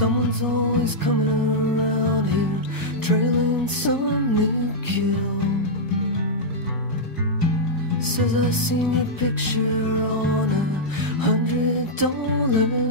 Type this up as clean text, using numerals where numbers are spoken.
Someone's always coming around here, trailing some new kill. Says I seen your picture on $100